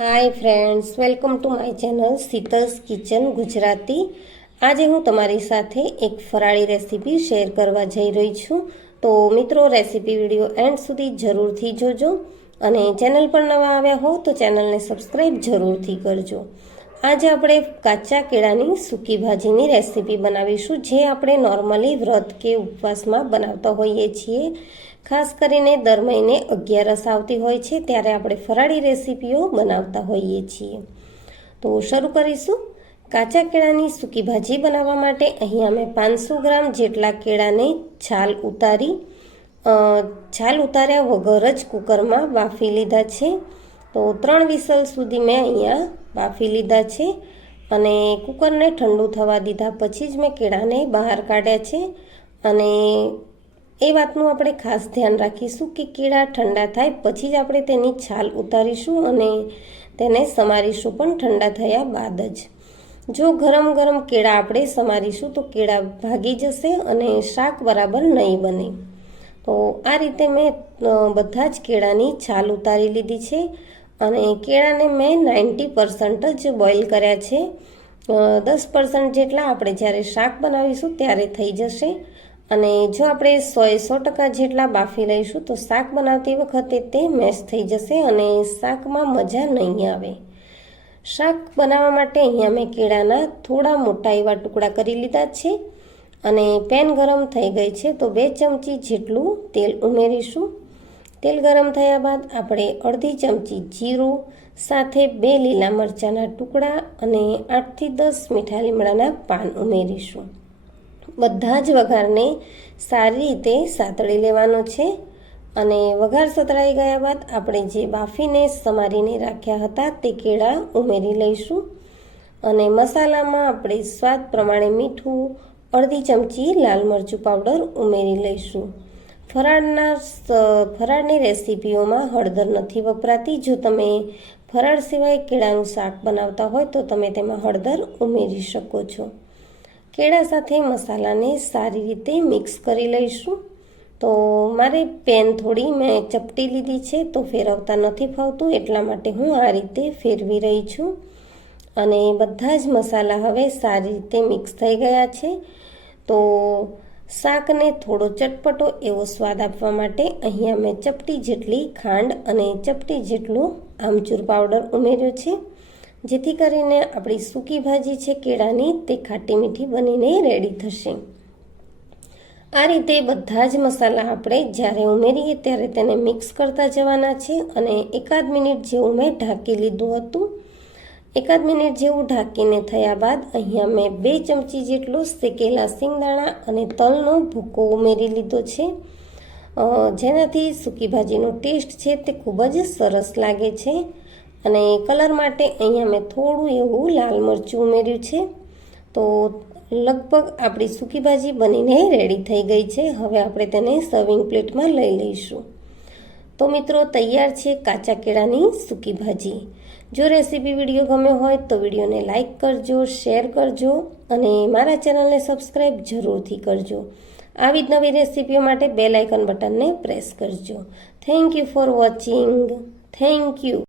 Hi friends, welcome to my channel Sheetal's kitchen Gujarati. આજે હું તમારી સાથે એક ફરાળી રેસીપી શેર કરવા જઈ રહી છું। તો મિત્રો, રેસીપી વિડીયો એન્ડ સુધી જરૂરથી જોજો અને ચેનલ પર નવા આવ્યા હો તો ચેનલને સબસ્ક્રાઈબ જરૂરથી કરજો। આજે આપણે કાચા કેળાની સૂકી ભાજીની રેસીપી બનાવીશું, જે આપણે નોર્મલી વ્રત કે ઉપવાસમાં બનાવતા હોઈએ છીએ। ખાસ કરીને દર મહિને 11 આવતી હોય છે ત્યારે આપણે ફરાળી રેસીપીઓ બનાવતા હોઈએ છીએ। તો શરૂ કરીશું। કાચા કેળાની સૂકી ભાજી બનાવવા માટે અહીંયા મેં 500 ગ્રામ જેટલા કેળાને છાલ ઉતાર્યા વગર જ કુકરમાં બાફી લીધા છે। તો 3 વિસલ સુધી મેં અહીંયા બાફી લીધા છે અને કુકરને ઠંડુ થવા દીધા પછી જ મેં કેળાને બહાર કાઢ્યા છે। અને એ વાતનું આપણે ખાસ ધ્યાન રાખીશું કે કેળા ઠંડા થાય પછી જ આપણે તેની છાલ ઉતારીશું અને તેને સમારીશું પણ ઠંડા થયા બાદ જ। જો ગરમ ગરમ કેળા આપણે સમારીશું તો કેળા ભાગી જશે અને શાક બરાબર નહીં બને। તો આ રીતે મેં બધા જ કેળાની છાલ ઉતારી લીધી છે અને કેળાને મેં 90% જ બોઇલ કર્યા છે। 10% જેટલા આપણે જ્યારે શાક બનાવીશું ત્યારે થઈ જશે અને જો આપણે 100% જેટલા બાફી લઈશું તો શાક બનાવતી વખતે તે મેશ થઈ જશે અને શાકમાં મજા નહીં આવે। શાક બનાવવા માટે અહીંયા મેં કેળાના થોડા મોટા એવા ટુકડા કરી લીધા છે અને પેન ગરમ થઈ ગઈ છે તો 2 ચમચી જેટલું તેલ ઉમેરીશું। તેલ ગરમ થયા બાદ આપણે અડધી ચમચી જીરું સાથે 2 લીલા મરચાંના ટુકડા અને 8 થી 10 મીઠા લીમડાના પાન ઉમેરીશું। બધા જ વઘારને સારી રીતે સાતળી લેવાનો છે અને વઘાર સતળાઈ ગયા બાદ આપણે જે બાફીને સમારીને રાખ્યા હતા તે કેળા ઉમેરી લઈશું અને મસાલામાં આપણે સ્વાદ પ્રમાણે મીઠું, અડધી ચમચી લાલ મરચું પાવડર ઉમેરી લઈશું। ફરાળની રેસીપીઓમાં હળદર નથી વપરાતી। જો તમે ફરાળ સિવાય કેળાનું શાક બનાવતા હોય તો તમે તેમાં હળદર ઉમેરી શકો છો। કેળા સાથે મસાલાને સારી રીતે મિક્સ કરી લઈશું। તો મારે પેન થોડી મેં ચપટી લીધી છે તો ફેરવતા નથી ફાવતું, એટલા માટે હું આ રીતે ફેરવી રહી છું અને બધા જ મસાલા હવે સારી રીતે મિક્સ થઈ ગયા છે। તો શાકને થોડો ચટપટો એવો સ્વાદ આપવા માટે અહીંયા મેં ચપટી જેટલી ખાંડ અને ચપટી જેટલો આમચૂર પાવડર ઉમેર્યો છે, જેથી કરીને આપણી સૂકી ભાજી છે કેળાની તે ખાટી મીઠી બનીને રેડી થશે। આ રીતે બધા જ મસાલા આપણે જ્યારે ઉમેરીએ ત્યારે તેને મિક્સ કરતા જવાના છે અને 1 મિનિટ જેવું મેં ઢાંકી લીધું હતું। 1 મિનિટ જેવું ઢાંકીને થયા બાદ અહીંયા મેં 2 ચમચી જેટલો શેકેલા સિંગદાણા અને તલનો ભૂકો ઉમેરી લીધો છે, જેનાથી સૂકી ભાજીનો ટેસ્ટ છે તે ખૂબ જ સરસ લાગે છે। અને કલર માટે અહીંયા મેં થોડું એવું લાલ મરચું ઉમેર્યું છે। તો લગભગ આપણી સૂકી ભાજી બનીને રેડી થઈ ગઈ છે। હવે આપણે તેને સર્વિંગ પ્લેટમાં લઈ લઈશું। તો મિત્રો, તૈયાર છે કાચા કેળાની સૂકી ભાજી। જો રેસીપી વિડીયો ગમ્યો હોય તો વિડીયોને લાઇક કરજો, શેર કરજો અને મારા ચેનલને સબસ્ક્રાઈબ જરૂરથી કરજો। આવી જ નવી રેસીપીઓ માટે બેલ આઇકન બટનને પ્રેસ કરજો। Thank you for watching. Thank you.